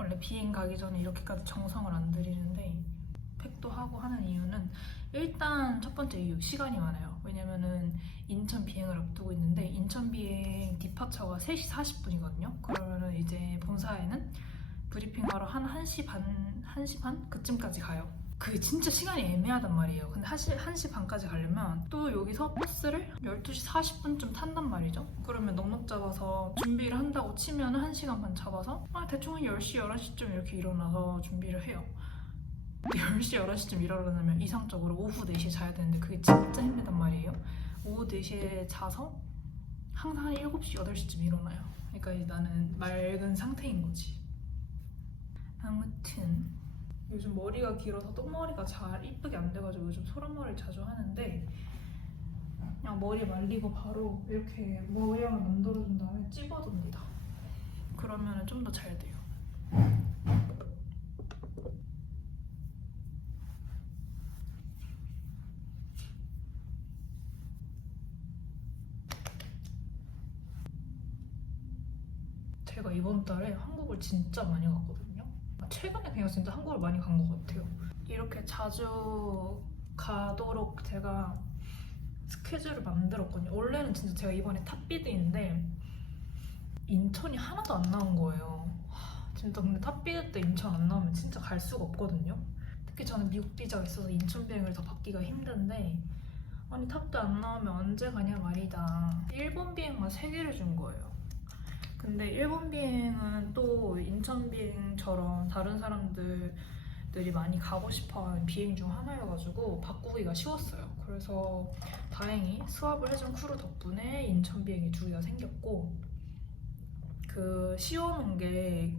원래 비행 가기 전에 이렇게까지 정성을 안 들이는데 팩도 하고 하는 이유는 일단 첫 번째 이유 시간이 많아요. 왜냐면은 인천 비행을 앞두고 있는데 인천 비행 디파처가 3시 40분이거든요. 그러면은 이제 본사에는 브리핑하러 한 1시 반, 1시 반? 그쯤까지 가요. 그게 진짜 시간이 애매하단 말이에요. 근데 1시, 1시 반까지 가려면 또 여기서 버스를 12시 40분쯤 탄단 말이죠. 그러면 넉넉 잡아서 준비를 한다고 치면 1시간 반 잡아서 아, 대충 한 10시, 11시쯤 이렇게 일어나서 준비를 해요. 10시, 11시쯤 일어나면 이상적으로 오후 4시에 자야 되는데 그게 진짜 힘들단 말이에요. 오후 4시에 자서 항상 한 7시, 8시쯤 일어나요. 그러니까 나는 맑은 상태인 거지. 아무튼 요즘 머리가 길어서 똥머리가 잘 이쁘게 안 돼가지고 요즘 소란머리를 자주 하는데 그냥 머리 말리고 바로 이렇게 모양을 만들어준 다음에 찝어줍니다. 그러면 좀 더 잘 돼요. 제가 이번 달에 한국을 진짜 많이 갔거든요. 최근에 그냥 진짜 한국을 많이 간 것 같아요. 이렇게 자주 가도록 제가 스케줄을 만들었거든요. 원래는 진짜 제가 이번에 탑비드인데 인천이 하나도 안 나온 거예요. 하, 진짜 근데 탑비드 때 인천 안 나오면 진짜 갈 수가 없거든요. 특히 저는 미국 비자가 있어서 인천 비행을 더 받기가 힘든데 아니 탑도 안 나오면 언제 가냐 말이다. 일본 비행만 3개를 준 거예요. 근데 일본 비행은 또 인천 비행처럼 다른 사람들 들이 많이 가고 싶어하는 비행 중 하나여가지고 바꾸기가 쉬웠어요. 그래서 다행히 수합을 해준 크루 덕분에 인천 비행이 두 개가 생겼고 그 씌워놓은 게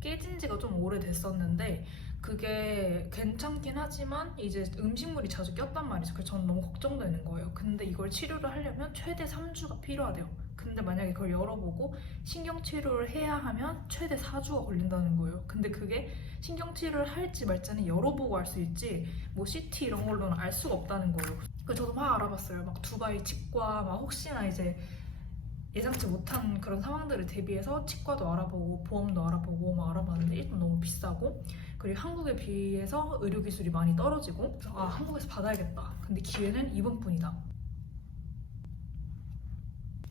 깨진 지가 좀 오래됐었는데 그게 괜찮긴 하지만 이제 음식물이 자주 꼈단 말이죠. 그래서 저는 너무 걱정되는 거예요. 근데 이걸 치료를 하려면 최대 3주가 필요하대요. 근데 만약에 그걸 열어보고 신경치료를 해야 하면 최대 4주가 걸린다는 거예요. 근데 그게 신경치료를 할지 말지는 열어보고 할수 있지 뭐 CT 이런 걸로는 알 수가 없다는 거예요. 그래서 저도 막 알아봤어요. 막 두바이 치과 막 혹시나 이제 예상치 못한 그런 상황들을 대비해서 치과도 알아보고 보험도 알아보고 막 알아봤는데 일단 너무 비싸고 그리고 한국에 비해서 의료 기술이 많이 떨어지고 아 한국에서 받아야겠다. 근데 기회는 이번뿐이다.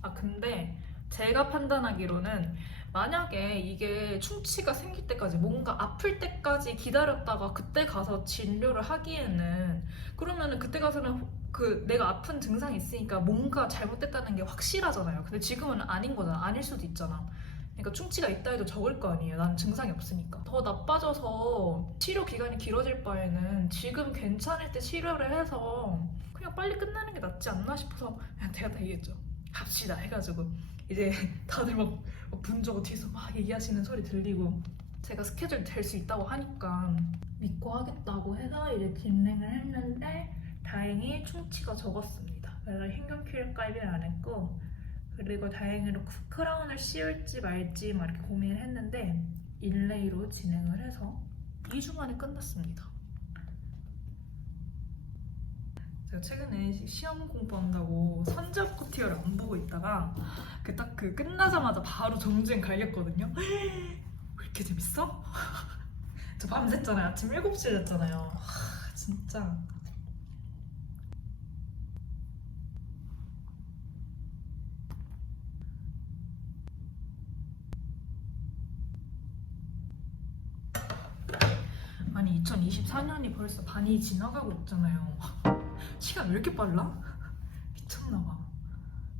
아 근데 제가 판단하기로는 만약에 이게 충치가 생길 때까지 뭔가 아플 때까지 기다렸다가 그때 가서 진료를 하기에는 그러면은 그때 가서는 그 내가 아픈 증상이 있으니까 뭔가 잘못됐다는 게 확실하잖아요. 근데 지금은 아닌 거잖아. 아닐 수도 있잖아. 그러니까 충치가 있다 해도 적을 거 아니에요. 난 증상이 없으니까. 더 나빠져서 치료 기간이 길어질 바에는 지금 괜찮을 때 치료를 해서 그냥 빨리 끝나는 게 낫지 않나 싶어서 그냥 제가 다 얘기했죠. 갑시다 해가지고 이제 다들 막 분주고 뒤에서 막 얘기하시는 소리 들리고 제가 스케줄 될 수 있다고 하니까 믿고 하겠다고 해서 이제 진행을 했는데 다행히 충치가 적었습니다. 그래서 흰경키를 깔비는 안 했고 그리고 다행히도 크- 크라운을 씌울지 말지 막 이렇게 고민을 했는데 일레이로 진행을 해서 2주 만에 끝났습니다. 제가 최근에 시- 시험 공부한다고 선잡고 티어를 안 보고 있다가 그딱그 끝나자마자 바로 정주행 갈렸거든요. 왜 이렇게 재밌어? 저 밤샜잖아요. 아침 7시에 잤잖아요. 하, 진짜. 아니 2024년이 벌써 반이 지나가고 있잖아요. 시간 왜 이렇게 빨라? 미쳤나봐.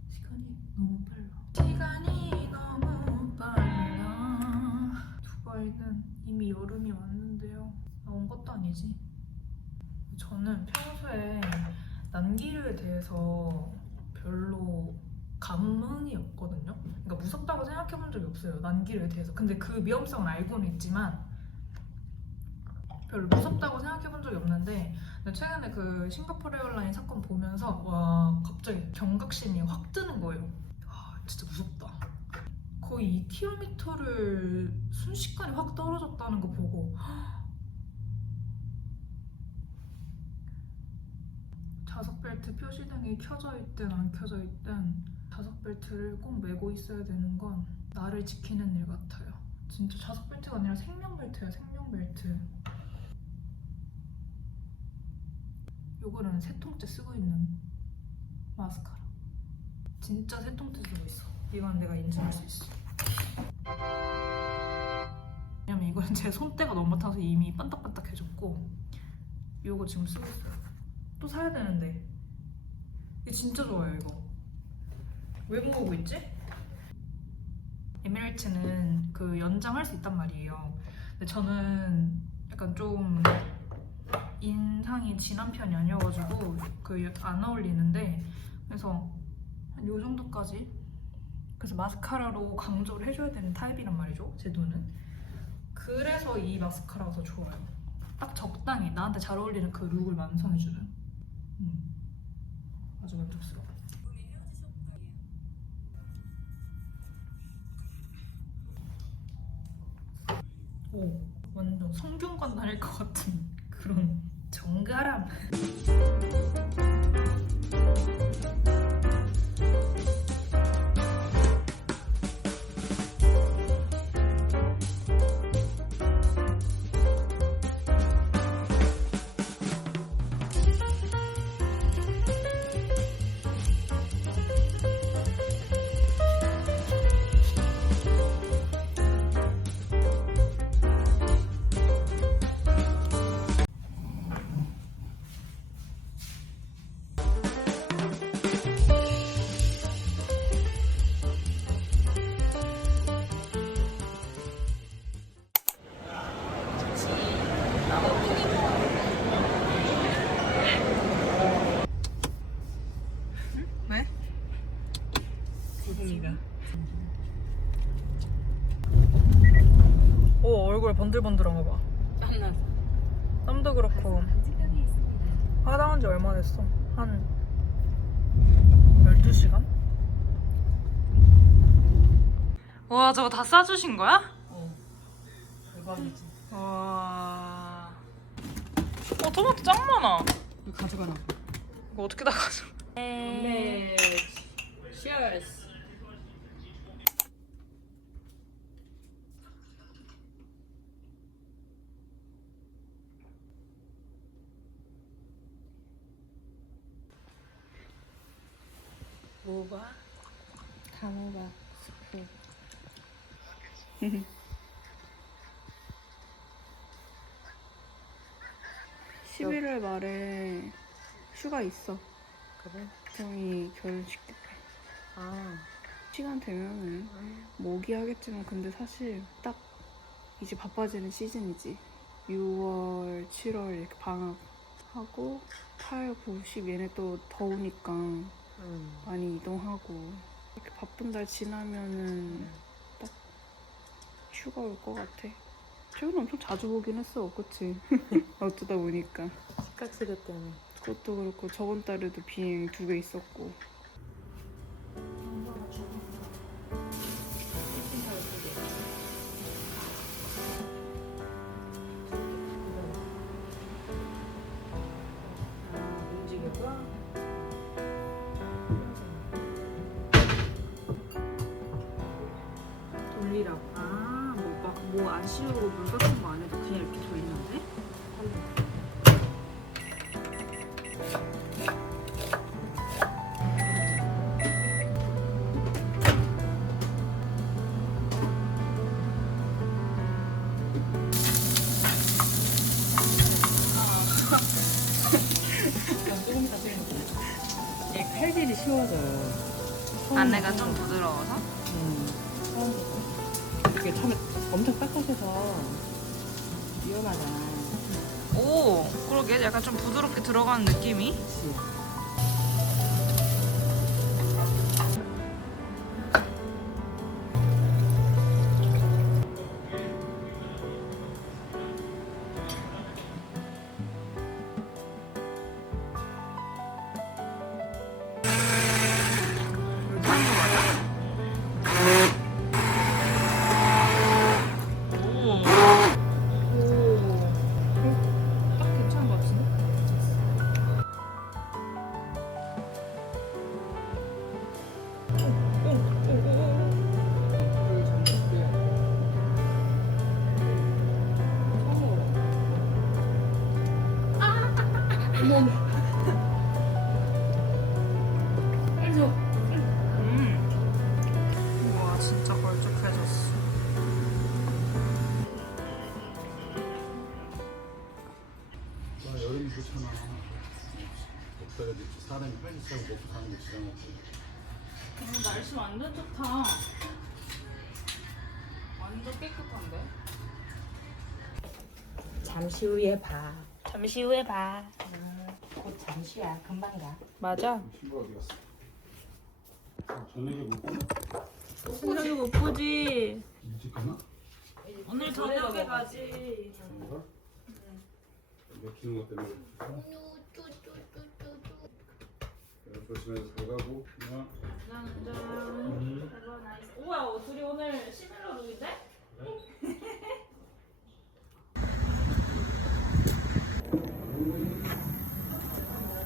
시간이 너무 빨라. 시간이 너무 빨라. 두바이는 이미 여름이 왔는데요. 아, 온 것도 아니지. 저는 평소에 난기류에 대해서 별로 감흥이 없거든요. 그러니까 무섭다고 생각해 본 적이 없어요. 난기류에 대해서. 근데 그 위험성을 알고는 있지만 별로 무섭다고 생각해 본 적이 없는데 최근에 그 싱가포르 에어라인 사건 보면서 와 갑자기 경각심이 확 드는 거예요. 아 진짜 무섭다. 거의 2km를 순식간에 확 떨어졌다는 거 보고 자석 벨트 표시등이 켜져 있든 안 켜져 있든 자석 벨트를 꼭 매고 있어야 되는 건 나를 지키는 일 같아요. 진짜 자석 벨트가 아니라 생명 벨트야 생명 벨트. 요거는 세 통째 쓰고 있는 마스카라. 진짜 세 통째 쓰고 있어. 이건 내가 인증할 수 있어. 왜냐면 이거는 제 손때가 너무 타서 이미 반딱반딱해졌고 요거 지금 쓰고 있어요. 또 사야 되는데 이게 진짜 좋아요 이거. 왜 모으고 있지? 에메랄트는 그 연장할 수 있단 말이에요. 근데 저는 약간 좀 인상이 진한 편이 아니어가지고 그 안 어울리는데 그래서 한 요 정도까지. 그래서 마스카라로 강조를 해줘야 되는 타입이란 말이죠 제 눈은. 그래서 이 마스카라가 더 좋아요. 딱 적당히 나한테 잘 어울리는 그 룩을 완성해주는. 음. 아주 만족스러워. 오 완전 성균관 다닐 것 같은 그런 정갈함 얼굴 번들번들한 거 봐. 땀나서 땀도 그렇고 화장한 지 얼마 됐어? 한 12시간? 와 저거 다 싸주신 거야? 어 대박이지 와... 어 토마토 짱 많아 이거 가져가 놔 이거 어떻게 다 가져? 네 cheers 뭐가? 단호박 스프 11월 말에 휴가 있어. 그래? 형이 결혼식 때. 아 시간 되면은 모기 하겠지만 근데 사실 딱 이제 바빠지는 시즌이지. 6월, 7월 이렇게 방학하고 8, 9, 10 얘네 또 더우니까 응. 많이 이동하고 이렇게 바쁜 달 지나면은 딱 휴가 올 것 같아. 최근에 엄청 자주 보긴 했어, 그치? 어쩌다 보니까. 식가치료 때문에 그것도 그렇고 저번 달에도 비행 두 개 있었고 움직여봐 안 씌우고 물 같은 거 안 해도 그냥 이렇게 이따 찍을게 얘 칼질이 쉬워져요. 안내가 좀 부드러워서? 음, 이게 처음에 엄청 빡빡해서 위험하잖아 오, 그러게. 약간 좀 부드럽게 들어가는 느낌이? 그치 사람이 편식하고 먹고 사는 게 지장 없고 날씨 완전 좋다. 완전 깨끗한데? 잠시 후에 봐. 잠시 후에 봐. 곧 잠시야. 금방 가. 맞아. 친구 어디 갔어? 아, 저녁에 못 보나? 생각이 못 보지. 일찍 가나? 오늘 저녁에 가지. 저녁 가? 맥히는 것 때문에 그래, 조심해서 잘 가고 그냥 음. 우와, 둘이 오늘 시밀러 룩인데?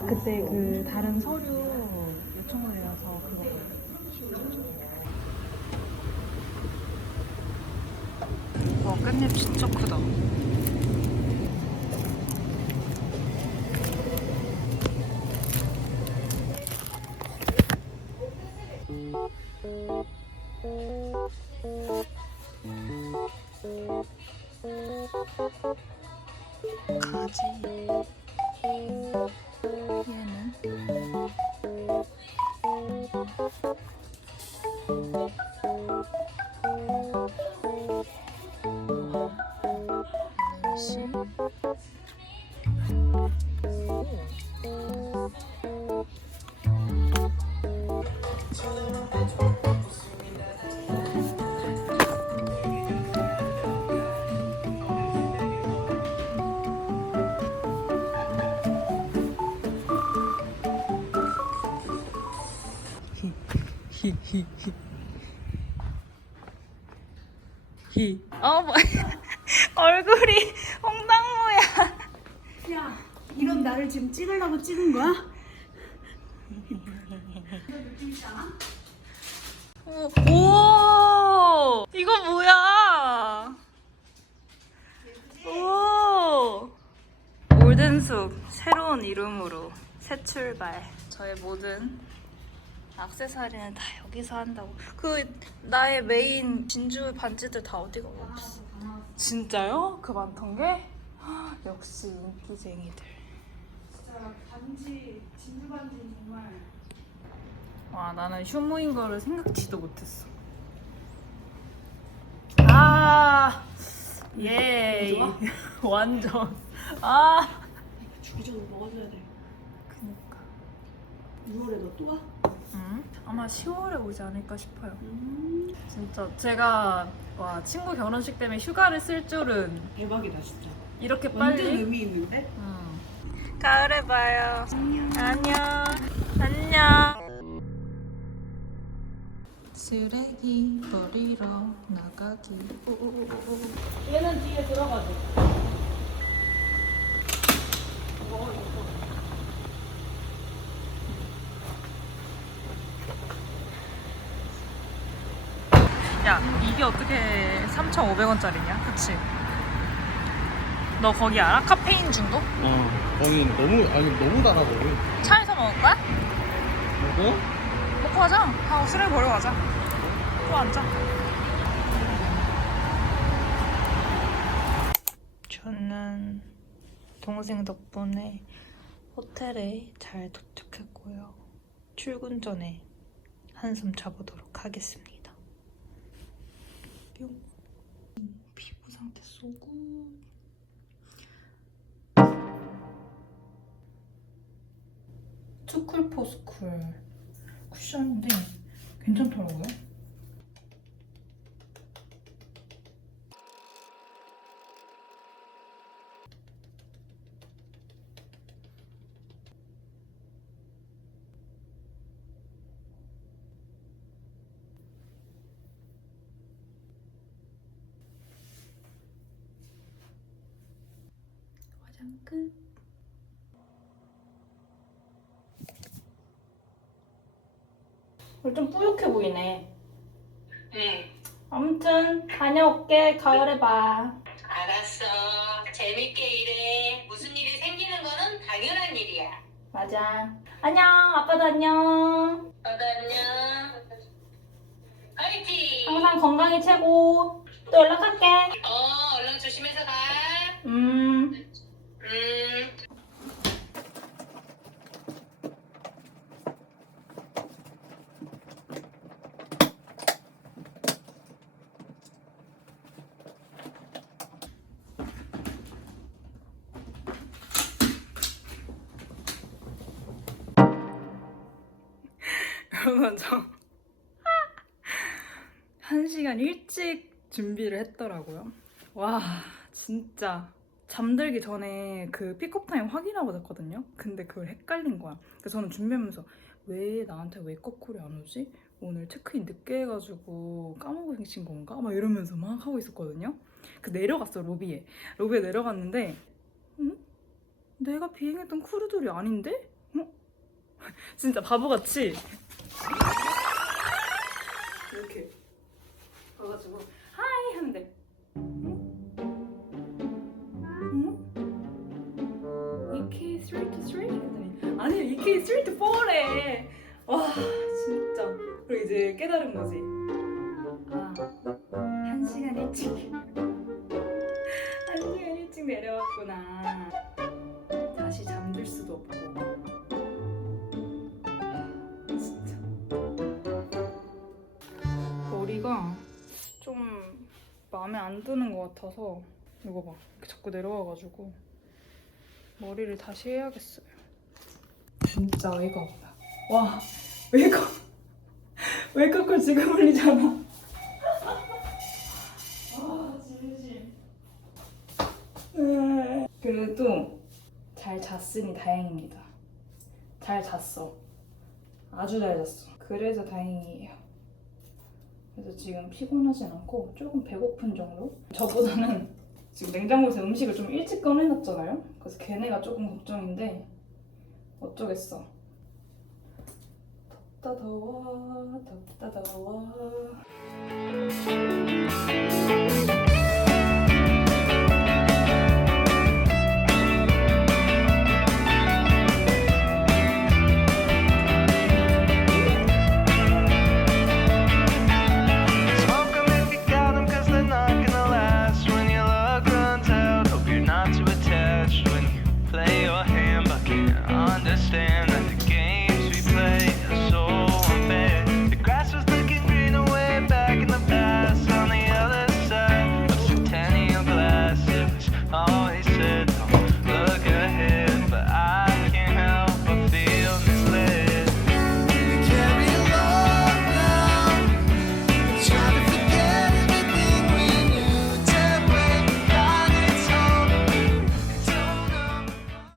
그때 그 다른 서류 요청을 해서 그거 와, 깻잎 진짜 크다. 가지. 얘는 히. 어, 뭐. 얼굴이 홍당무야. 야, 이런 나를 지금 찍으려고 찍은 거야? 오! 이거 뭐야? 오! 올든숲 새로운 이름으로 새 출발. 저의 모든 액세서리는 다 여기서 한다고. 그 나의 메인 진주 반지들 다 어디가 없어. 진짜요? 그 많던 게? 헉, 역시 인기쟁이들. 진짜 반지, 진주 반지 정말 와 나는 휴무인 거를 생각지도 못했어. 아, 예, 완전. 아, 주기적으로 먹어줘야 돼. 그니까. 6월에 너또 와? 음? 아마 10월에 오지 않을까 싶어요. 음, 진짜 제가 와 친구 결혼식 때문에 휴가를 쓸 줄은 대박이다 진짜. 이렇게 완전 빨리. 의미 있는데? 음. 가을에 봐요. 안녕. 안녕. 쓰레기 버리러 나가기. 얘는 뒤에 들어가지. 야, 이게 어떻게 3,500원짜리냐? 그치? 너 거기 알아? 카페인 중독? 어 거기 너무 아니 너무 달아 거기 차에서 먹을 거야? 먹어? 먹고 가자. 하고 쓰레기 버리고 가자. 또 앉자. 저는 동생 덕분에 호텔에 잘 도착했고요. 출근 전에 한숨 자보도록 하겠습니다. 뿅. 피부 상태 쏘고. 투쿨 포스쿨 쿠션인데 괜찮더라고요. 끝. 좀 뿌옇게 보이네. 응. 아무튼 다녀올게. 가을에 봐. 알았어. 재밌게 일해. 무슨 일이 생기는 거는 당연한 일이야. 맞아. 안녕. 아빠도 안녕. 너도 안녕. 화이팅! 항상 건강이 최고. 또 연락할게. 어, 얼른 조심해서 가. 음. 음. 저 한 시간 일찍 준비를 했더라고요. 와 진짜 잠들기 전에 그 픽업 타임 확인하고 잤거든요. 근데 그걸 헷갈린 거야. 그래서 저는 준비하면서 왜 나한테 웨이크업콜이 안 오지? 오늘 체크인 늦게 해가지고 까먹으신 건가? 막 이러면서 막 하고 있었거든요. 그 내려갔어 로비에. 로비에 내려갔는데 응? 내가 비행했던 크루들이 아닌데? 어? 진짜 바보같이 이렇게 가가지고 하이 하는데 응? 응? EK 3 to 3? 했더니 아니 EK 3 to 4래 와 진짜 그리고 이제 깨달은 거지 아한 시간 일찍 한 시간 일찍 내려왔구나 마음에 안 드는 것 같아서 이거 봐 이렇게 자꾸 내려와가지고 머리를 다시 해야겠어요. 진짜 어이가 없다. 와 웨이크업 웨이크업을 지금 올리잖아. 아 진심. 네. 그래도 잘 잤으니 다행입니다. 잘 잤어. 아주 잘 잤어. 그래서 다행이에요 그래서 지금 피곤하진 않고 조금 배고픈 정도? 저보다는 지금 냉장고에서 음식을 좀 일찍 꺼내놨잖아요? 그래서 걔네가 조금 걱정인데 어쩌겠어 덥다 더워 덥다 더워